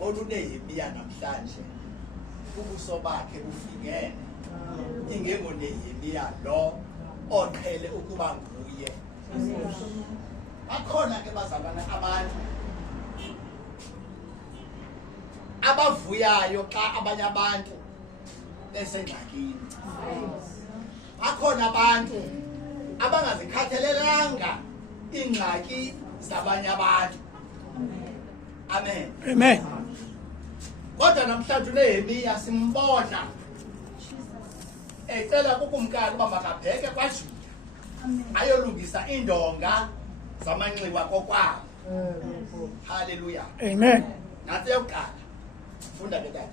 olunehemiya namhlanje ubuso bakhe bufikene ingengonehemiya lo oqhele ukuba nguye. Bakhona ke bazalwane abantu abavuyayo xa abanye abantu besengxakini. Bakhona abantu abangazikhathalelanga ingxaki zabanye abantu. Amen. Amen. Kodwa namhlanje uNehemiya simbona ecela kukumkani uba makabheke kwaJuda ayolungisa indonga zamanxiwa kokwabo. Hallelujah. Amen. Nathi yokuqala funda ke tata.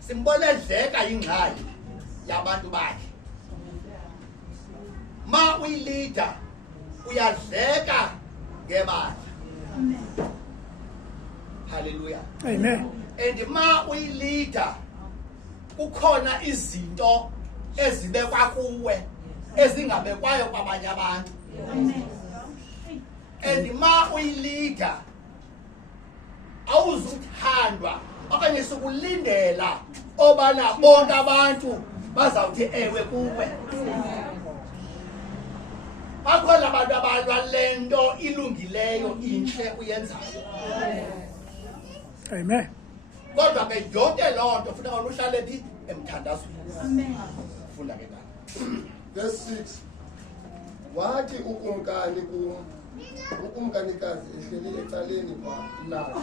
Simbona edleka ingxaki yabantu bakhe. Ma uyilida uyadleka ngebandla. Hallelujah. Amen. And ma uyilida kukhona izinto ezibekwa kuwe ezingabekwayo kwabanye abantu. And ma uyilida awuzuthandwa okanye sokulindela obana bonke abantu bazawuthi ewe kuwe. Bakhona abantu abalwa lento ilungileyo inhle uyenzayo. Amen. Kodwa ke yonke loo nto funeka uhlale phi emthandazweni. Amen. Funda ke la. Verse 6. Wathi ukumkanikazi ehleli ecaleni lakhe.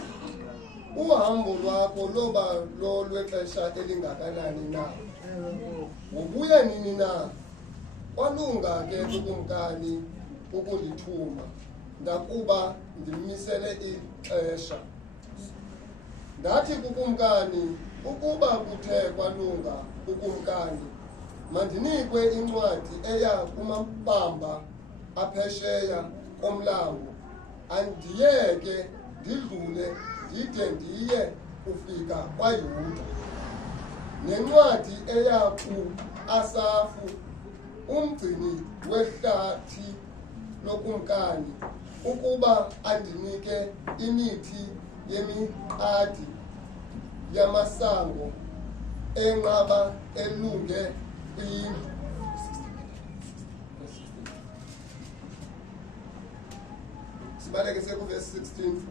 Uhambo lwakho loba lolwexesha elingakanani na? Ubuya nini na? Kwalunga ke kukumkani ukulithuma ndakuba ndimisele ixesha. Ndathi kukumkani ukuba kuthe kwalunga kukumkani mandinikwe incwadi eya kumabamba aphesheya komlambo andiyeke ndidlule ndide ndiye kufika kwaYuda. Nencwadi eya ku-Asafu umgcini wehlathi lokumkani ukuba andinike imithi yemiqadi yamasango enqaba elunge kwindlu. Sibaleke sekuverse 16.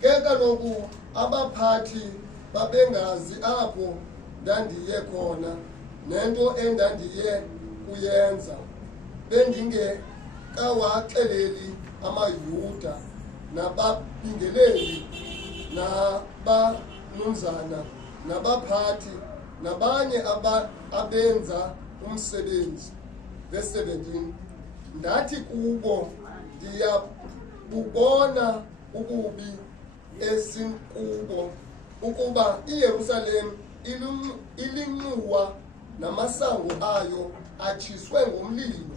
Ke kaloku abaphathi babengazi apho ndandiye khona nento endandiye kuyenza bendingekawaxeleli amaYuda nababingeleli nabanumzana nabaphathi nabanye abenza umsebenzi. Verse 17. Ndathi kubo ndiyabubona ububi esinkubo ukuba iYerusalem ilinquwa namasango ayo atshiswe ngomlilo.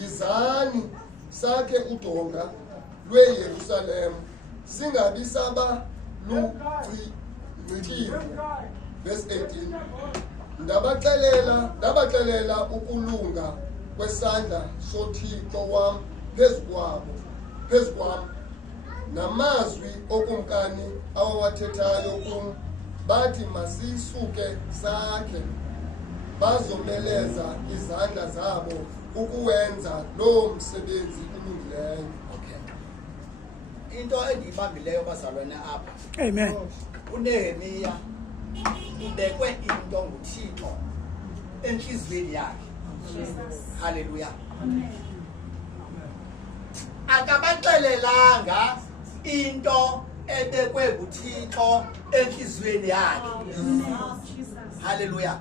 Yizani sakhe udonga lweYerusalem singabi saba lugcikile. Verse 18. Ndabaxelela ukulunga kwesandla soThixo wam phezu kwam namazwi okumkani awawathethayo kum bathi masisuke sakhe bazomeleza izandla zabo ukuwenza lo msebenzi ulungileyo. Okay. Into endiyibambileyo bazalwane apha. Amen. uNehemiya ibekwe into nguThixo enhliziyweni yakhe. Hallelujah. Akabaxelelanga into ebekwe nguThixo enhliziyweni yakhe. Hallelujah.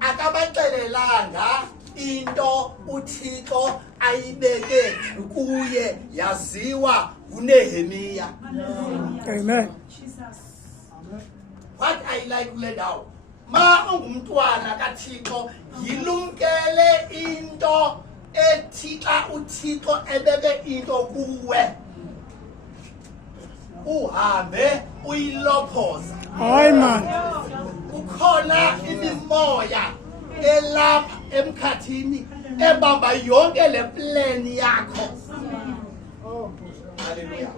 Akabaxelelanga into uThixo ayibeke kuye yaziwa nguNehemiya. Amen. What I like kule ndawo ma ungumntwana kaThixo yilumkele into ethi xa uThixo ebeke into kuwe uhambe uyilophoza. Hayi man. Kukhona imimoya elapha emkhathini ebamba yonke le plan yakho. Hallelujah.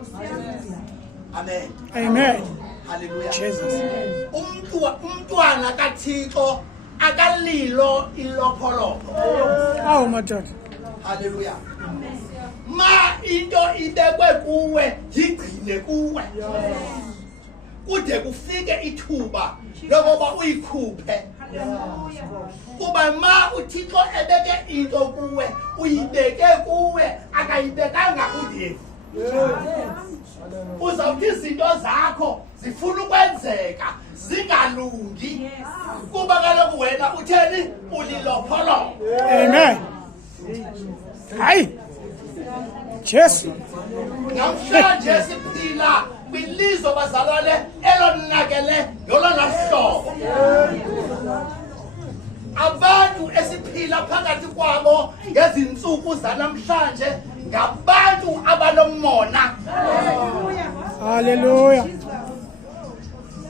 Amen. Amen. Hallelujah. Jesus. Umntwana kaThixo akalilo ilopholopo. Awu madoda. Hallelujah. Ma into ibekwe kuwe yigcine kuwe. Kude kufike ithuba lokuba uyikhuphe. Kuba ma uThixo ebeke into kuwe uyibeke kuwe akayibekanga kuye. Uzawuthi izinto zakho zifuna ukwenzeka zingalungi kuba kaloku wena utheni ulilopholo. Amen. Hayi. Jesu. Namhlanje siphila kwilizwe bazalwane elonakele yolona hlobo. Abantu esiphila phakathi kwabo ngezintsuku zanamhlanje ngabantu abanomona. Hallelujah.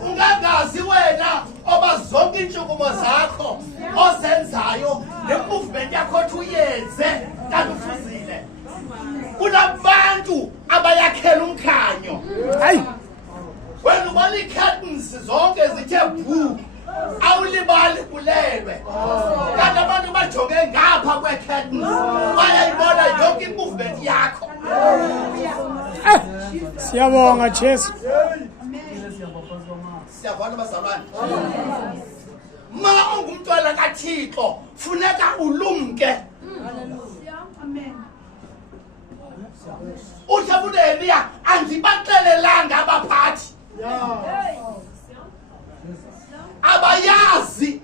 Ungangazi wena oba zonke intshukumo zakho ozenzayo ne-movement yakho othi uyenze kanti ufuzile. Kunabantu abayakhela umkhanyo. Hayi. Wena ubona ii-curtains zonke zithe bhu awulibali kulelwe. Kanti abantu bajonge ngapha kwee-curtains bayayibona yonke i-movement yakho. Siyabonga Jesu. Siyabona bazalwane. Ma ungumntwana kaThixo funeka ulumke. Uthi uNehemiya andibaxelelanga abaphathi. Abayazi.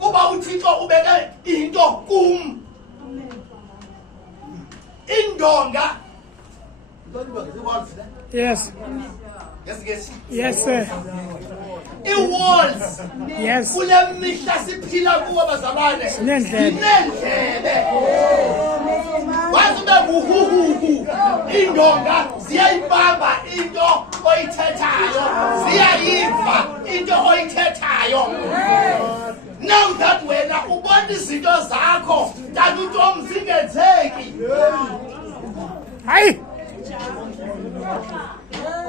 Kuba uThixo ubeke into kum. Indonga. Yes. Yes. Yes sir. I-walls. Yes. Kule mihla siphila kuwo bazalwane. Sinendlebe. Wazi ube nguhuhuhu. Indonga ziyayibamba into oyithethayo. Ziyayiva into oyithethayo. Now that wena ubona izinto zakho kanti uNtom zingenzeki. Hayi.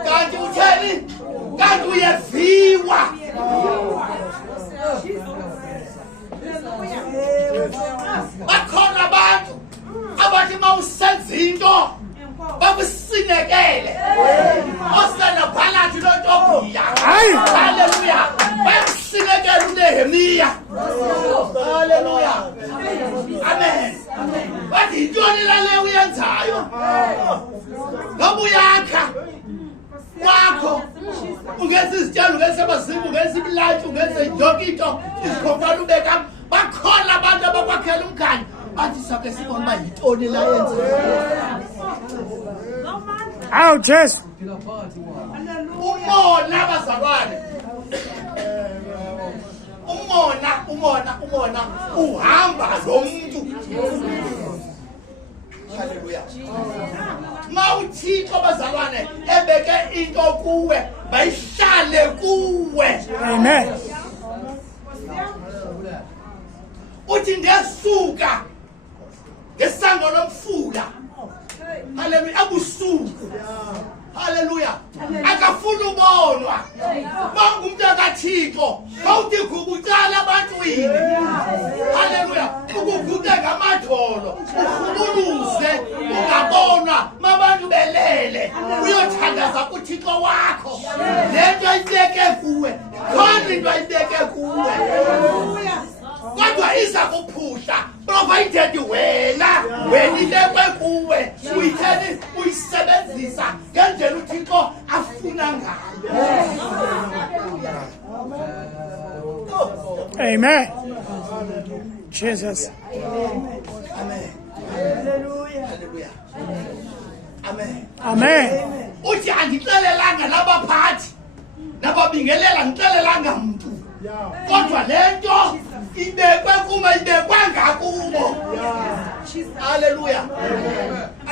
Kanti utheni? Kanti uyeviwa. Bakhona abantu abathi mawusenza into bakusinekele. Osana phakathi loNtobiya. Hallelujah. Bakusinekele uNehemiya. Hallelujah. Amen. Bathi yintoni lale uyenzayo? Ngoba uyakha kwakho ungenza izitshalo, ungenza amazimba, ungenza ibilatshi, ungenza yonke into izikhompani ubeka. Bakhona abantu abakwakhela umkhanyo bathi sakhe sibona uba yintoni la yenzayo. Awu Jesu. Umona bazalwane. Umona uhamba lo muntu. Hallelujah. Ma uThixo bazalwane ebeke into kuwe bayihlale kuwe. Amen. Uthi ngesuka ngesango lomfula. Hallelujah. Abusuku. Hallelujah. Akafuna ubonwa. Bangumuntu kaThixo. Bawuthi ukutshala abantwini. Hallelujah. Ukugude ngamadolo. Ubuluze ungabonwa mabantu belele. Uyothandaza kuThixo wakho. Lento ayibeke kuwe. Khona into ayibeke kuwe. Kodwa iza kuphuhla provided wena ibekwe kuwe uyitheni uyisebenzisa ngendlela uThixo afuna ngayo. Amen. Jesus. Amen. Hallelujah. Amen. Amen. Uthi andixelelanga nabaphathi nababingelela ngixelelanga mntu. Kodwa lento ibekwe kuma ibekwanga kubo. Hallelujah.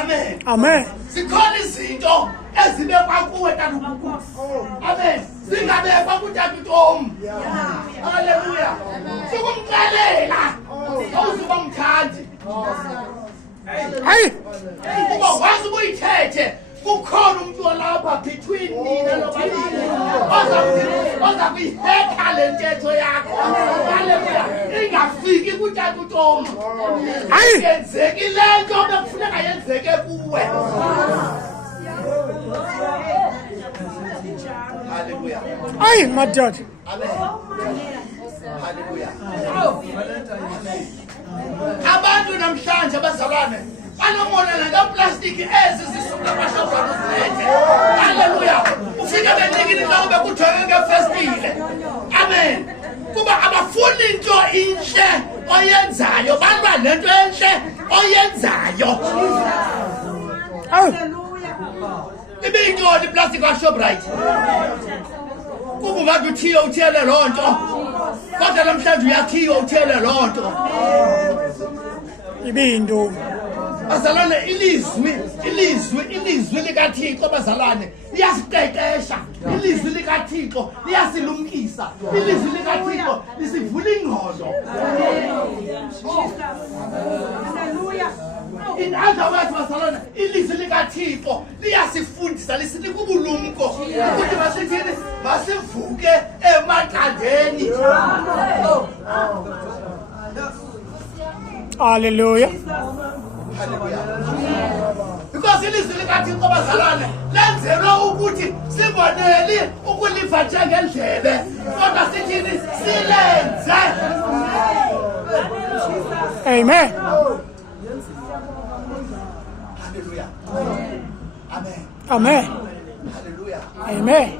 Amen. Amen. Zikhona izinto ezibekwa kuwe talukuku. Amen. Zingabekwa kutata uNtom. Hallelujah. Sikumxelela. Awuzuba mthandi. Hayi. Uba wazi uyithethe kukhona umuntu olapha between nina nobabili oza kuyihekha le ntetho yakho. Haleluya. Ingafiki kutata uToma. Ayenzeki le nto bekufuneka yenzeke kuwe. Haleluya. Ayi madoda. Amen. Haleluya. Abantu namhlanje abazalwane banomona nangaplastic ezi zisuka kwashobha uzithethe. Haleluya. Ufike benikini lawo bekuthoke ngefestile. Amen. Kuba abafuni into inhle oyenzayo, balwa nento enhle oyenzayo. Haleluya. Ibe into iplastic kwaShoprite. Kuba ungathi uthiye uthiyele loo nto. Kodwa namhlanje uyathiya uthiyele loo nto. Ibintu. Bazalwane ilizwi likaThixo bazalwane liyasiqeqesha. Ilizwi likaThixo liyasilumkisa. Ilizwi likaThixo lisivula ingqondo. Hallelujah. In other words bazalwane ilizwi likaThixo liyasifundisa lisinika ubulumko ukuthi masithini masivuke emaqandeni. Hallelujah. Because ilizwi likaThixo bazalwane lenzelwe ukuthi siboneli ukuliva njengendlebe kodwa sithini silenze. Amen. Hallelujah. Amen. Amen. Hallelujah. Amen.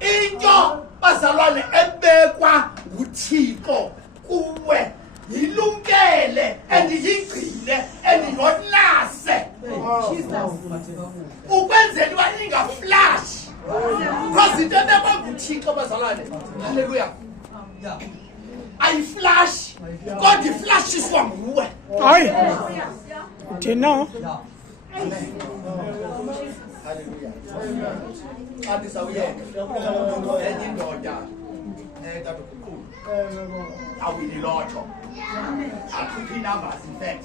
Into bazalwane ebekwa nguThixo kuwe yilumkele andiyigcine andiyonase. Ukwenzela uba ingaflash. Because into ebekwa nguThixo bazalwane. Hallelujah. Ayiflash kodwa iflashiswa nguwe. Ayi. Thina. Amen. Hallelujah. Xa ndisawuyeka enye indoda tatukukhulu awililotho akhupha ii-numbers in fact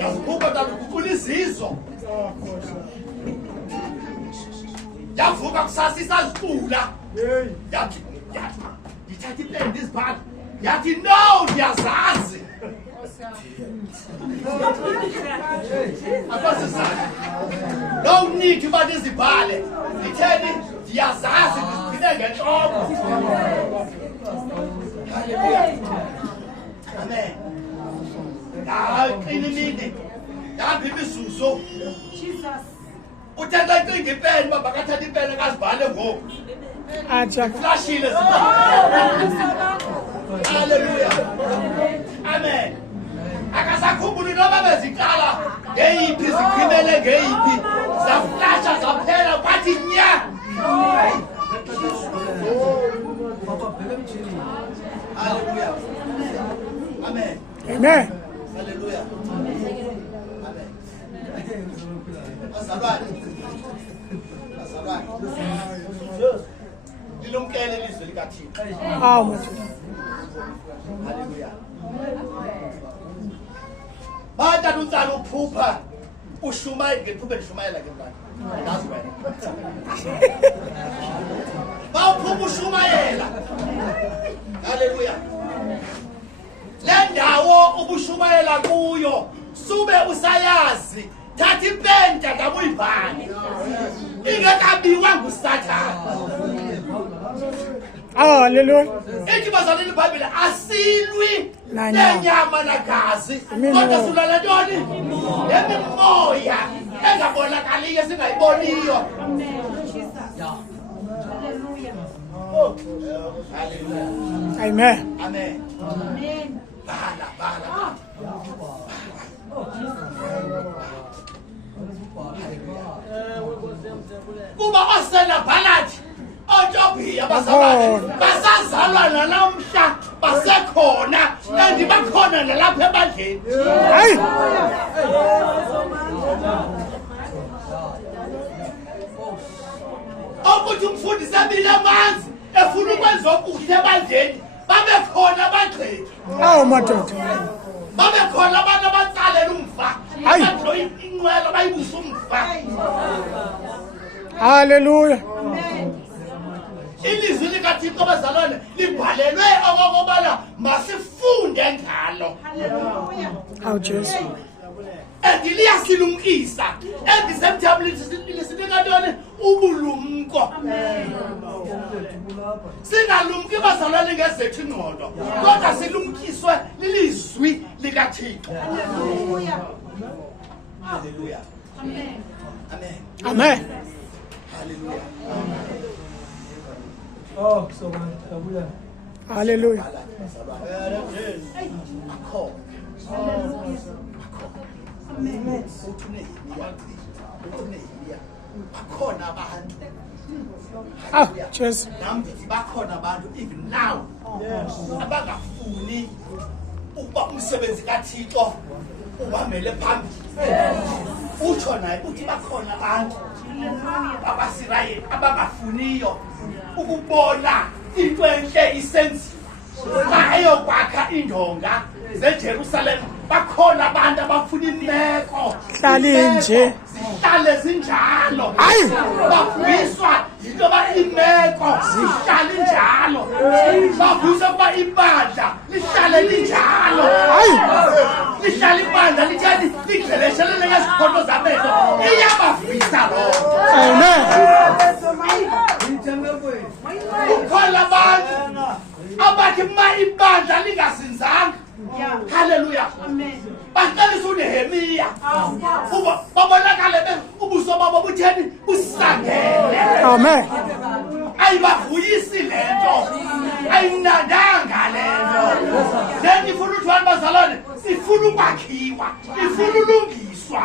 yazikhupha tatukukhulu izizo yavuka kusasa isazicula yathi ndithatha ipleni ndizibhale yathi no ndiyazazi akosizana no need uba ndizibhale nditheni ndiyazazi ndizigcine ngentloko. Amen. Qina imini yahamba imizuzu uthetha icinga ipeni uba makathatha ipeni akazibhale ngoku Acha. flashile. Haleluya. Amen. Akasakhumbuli noba beziqala ngeyiphi ziqhibele ngeyiphi zaflasha zaphela kwathi nya. Haleluya. Amen. Amen. Haleluya. Amen. Bazalwane. Lilumkele ilizwi likaThixo. Awu madoda. Haleluya. Batata uNtsana uphupha ushumayela ngephupha ndishumayela ke mntana. Ngazi wena. Bawuphupha ushumayela. Haleluya. Le ndawo ubushumayela kuyo sube usayazi thatha ipenta ngabuyibhale. Ingekabiwa nguSathane. Hallelujah. Ithi bazalwane iBhayibheli asilwi Nanyama. nenyama nagazi Imimoya. kodwa silwa ntoni? Nemimoya engabonakaliyo singayiboniyo. Oh. Hallelujah. Amen. Amen. Bala. Kuba osena balathi ontobhiya bazalwane basazalwa namhla basekhona and bakhona nalapha ebandleni. Hayi. Ukuthi umfundisi abile amanzi efuna ukwenza okuhle ebandleni babekhona abagqithi Awu madoda. babekhona abantu abatsalela umva Hayi. Lo inqwelo bayibuse umva. Hallelujah. Ilizwi likaThixo bazalwane libhalelwe okokubana masifunde ngalo. Hallelujah. Awu Jesu. Liyasilumkisa endisemthabulini sinika ntoni ubulumko. Singalumki bazalwane ngezethu ingqondo kodwa silumkiswe lilizwi likaThixo. Hallelujah. Hallelujah. Amen. Amen. Amen. Hallelujah. Oh, so hallelujah. Hallelujah. Akho. Bakhona abantu. Ah, Jesu. Bakhona abantu even now abangafuni ukuba umsebenzi kaThixo ubamele phambili. Utsho naye uthi bakhona abantu abasirayeli abangafuniyo ukubona into enhle isenziwa xa eyokwakha indonga zeJerusalem. Bakhona abantu abafuna imeko Hlali nje. zihlale zinjalo. Hayi. Bavuyiswa yinto yoba imeko zihlale njalo. Bavuyiswa ukuba ibandla lihlale linjalo. Hayi. Lihlale ibandla litheni ligqeleshelele ngezikhono zamehlo. Iyabavuyisa loo nto. Amen. Kukhona abantu abathi ma ibandla lingazinzanga. Hallelujah. Amen. Baqalisa uNehemiya uba babonakale ubuso babo butheni busangele. Amen. Ayibavuyisi lento, ayimnandanga lento. Then ifuna uthwala bazalwane, ifuna ukwakhiwa, ifuna ulungiswa.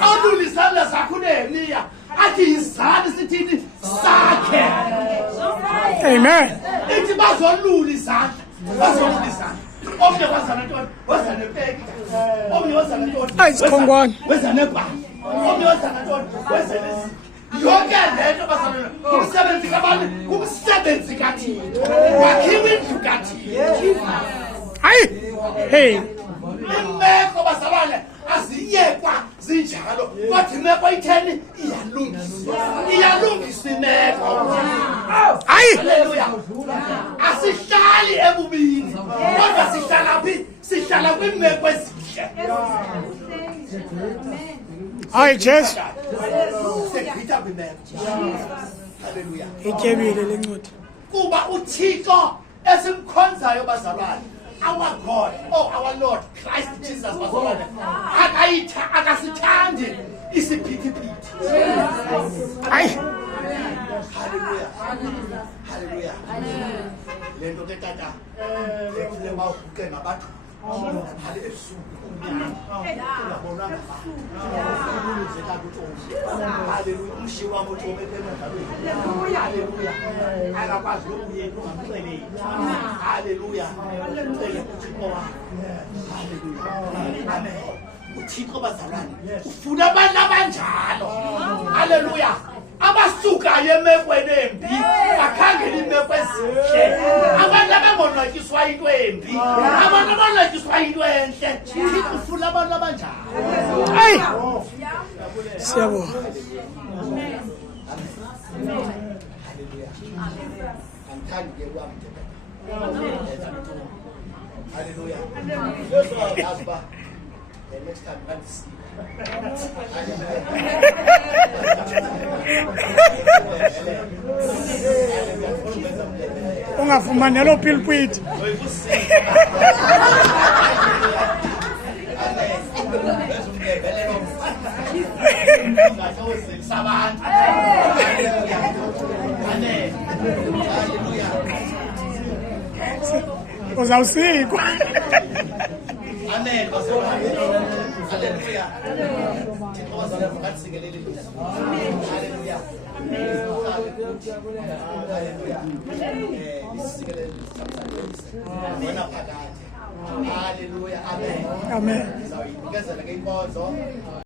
Awulisana zakho uNehemiya athi izani sithini sakhe. Amen. Ithi bazolula izandla, bazolula izandla. Omnye wazana ntoni? Wazana nepeki. Omnye wazana ntoni? Ayisikhongwane. Wazana nebhani. Omnye wazana ntoni? Wazana ezi. Yonke lento bazalwane kumsebenzi kabani? Kumsebenzi kaThixo. Wakhiwa indlu kaThixo. Hayi. Hey. Imeko bazalwane aziyekwa zinjalo. Kodwa imeko itheni iyalungiswa. Iyalungiswa imeko. Hayi. Hallelujah. Asihlali ebubini. Kodwa sihlala phi? Sihlala kwimeko ezinhle. Hayi Jesu. Segqitha kwimeko. Hallelujah. Ityebile lencwadi. Kuba uThixo esimkhonzayo bazalwane, our God, oh our Lord Christ Jesus bazalwane, akasithandi isiphithiphithi. Hayi. Hallelujah. Hallelujah. Lento ke tata ekule bawuke ngabantu hali ebusuku uyabona haleluya umshiwa moto obethena haleluya haleluya akakwazi ukuyeka ungamxeleli haleluya ucele uThixo haleluya amen uThixo bazalwane ufuna abantu abanjalo haleluya abasukayo emekweni embi bakhangela imeko ezinhle abantu abangonwatyiswa into embi abantu abanwatyiswa into enhle Thixo ufuna abantu abanjalo. Hayi. Siyabonga. Angithandi ke kwami haleluya yazi ba the next time let's see Ungafumani lo pulpit. Uzawusikwa. Amen. Hallelujah. Thixo wazalwa ngatsikelele. Hallelujah. Hallelujah. Isikelele samsanje. Wena phakathi. Hallelujah. Amen. Amen. Zawuyikezela ke inkonzo.